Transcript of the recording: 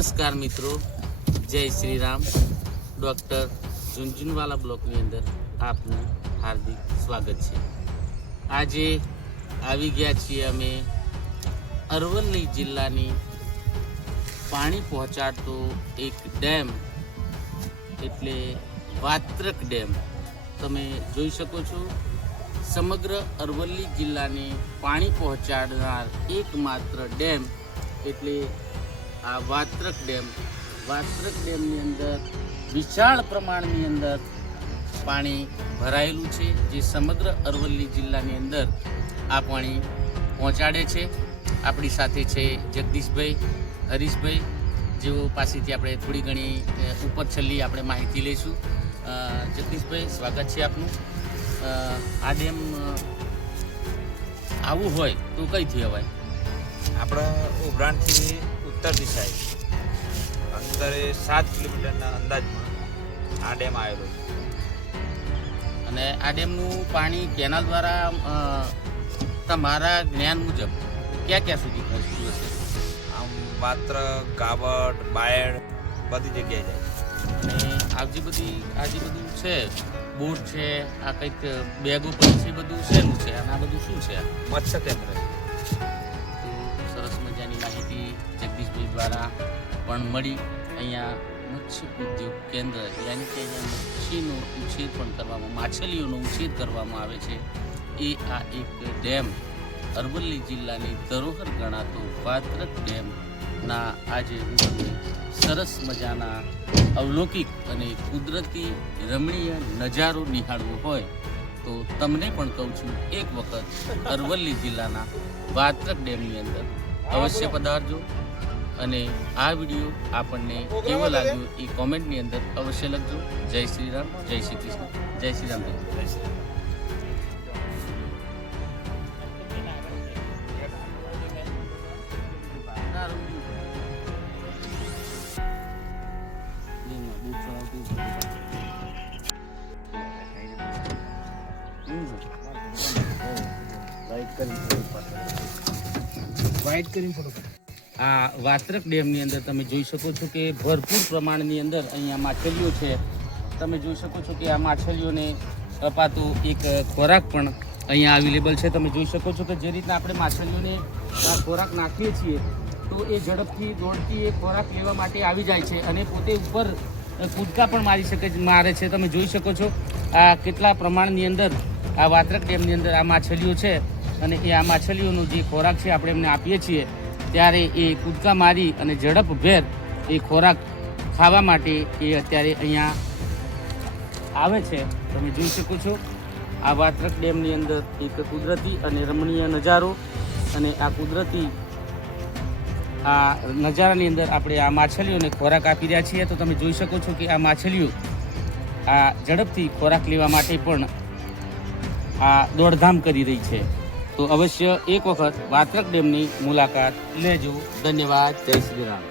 નમસ્કાર મિત્રો, જય શ્રી રામ. ડૉક્ટર ઝુંઝુનવાલા બ્લોકની અંદર આપનું હાર્દિક સ્વાગત છે. આજે આવી ગયા છીએ અમે અરવલ્લી જિલ્લાની પાણી પહોંચાડતો એક ડેમ એટલે વાત્રક ડેમ. તમે જોઈ શકો છો, સમગ્ર અરવલ્લી જિલ્લાને પાણી પહોંચાડનાર એકમાત્ર ડેમ એટલે આ વાત્રક ડેમ. વાત્રક ડેમની અંદર વિશાળ પ્રમાણની અંદર પાણી ભરાયેલું છે, જે સમગ્ર અરવલ્લી જિલ્લાની અંદર આ પાણી પહોંચાડે છે. આપણી સાથે છે જગદીશભાઈ, હરીશભાઈ, જેઓ પાસેથી આપણે થોડી ઘણી ઉપર છેલ્લી આપણે માહિતી લઈશું. જગદીશભાઈ, સ્વાગત છે આપનું. આ ડેમ આવું હોય તો કઈથી અવાય? આપણા ઉભરાણથી ઉત્તર દિશાએ અંતરે 7 કિલોમીટરના અંદાજમાં આ ડેમ આવેલો છે. અને આ ડેમનું પાણી કેનાલ દ્વારા તમારા જ્ઞાન મુજબ ક્યાં ક્યાં સુધી પહોંચતું હશે? આમ માત્ર કાબડ, બાયડ બધી જગ્યાએ જાય. અને આ જે બધું છે, બોટ છે, આ કંઈક બેગો પણ છે, બધું શેનું છે અને આ બધું શું છે? મત્સ્ય કેન્દ્ર છે. સરસ મજાની માહિતી જગદીશભાઈ દ્વારા પણ મળી. અહીંયા મત્સ્ય ઉદ્યોગ કેન્દ્ર યાની કે અહીંયા મચ્છીનો ઉછેર પણ કરવામાં, માછલીઓનો ઉછેર કરવામાં આવે છે. એ આ એક ડેમ અરવલ્લી જિલ્લાની ધરોહર ગણાતો વાત્રક ડેમના આજે હું તમને સરસ મજાના અવલૌકિક અને કુદરતી રમણીય નજારો નિહાળવો હોય તો તમને પણ કહું છું, એક વખત અરવલ્લી જિલ્લાના વાત્રક ડેમની અંદર અવશ્ય પધારજો. અને આ વિડીયો આપણને કેવો લાગ્યો એ કોમેન્ટની અંદર અવશ્ય લખજો. જય શ્રી રામ, જય શ્રી કૃષ્ણ, જય શ્રી રામ. આ વાત્રક ડેમની અંદર તમે જોઈ શકો છો કે ભરપૂર પ્રમાણની અંદર અહીંયા માછલીઓ છે. તમે જોઈ શકો છો કે આ માછલીઓને અપાતો એક ખોરાક પણ અહીંયા અવેલેબલ છે. તમે જોઈ શકો છો કે જે રીતના આપણે માછલીઓને આ ખોરાક નાખીએ છીએ તો એ ઝડપથી દોડતી એ ખોરાક લેવા માટે આવી જાય છે અને પોતે ઉપર કૂદકા પણ મારે છે. તમે જોઈ શકો છો આ કેટલા પ્રમાણની અંદર આ વાત્રક ડેમની અંદર આ માછલીઓ છે. અને એ આ માછલીઓનો જે ખોરાક છે આપણે એમને આપીએ છીએ ત્યારે એ કૂદકા મારી અને ઝડપભેર એ ખોરાક ખાવા માટે એ અત્યારે અહીંયા આવે છે. તમે જોઈ શકો છો આ વાત્રક ડેમની અંદર એક કુદરતી અને રમણીય નજારો. અને આ કુદરતી આ નજારાની અંદર આપણે આ માછલીઓને ખોરાક આપી રહ્યા છીએ. તો તમે જોઈ શકો છો કે આ માછલીઓ આ ઝડપથી ખોરાક લેવા માટે પણ આ દોડધામ કરી રહી છે. તો અવશ્ય એક વખત વાત્રક ડેમની મુલાકાત લેજો. ધન્યવાદ. જય શ્રી રામ.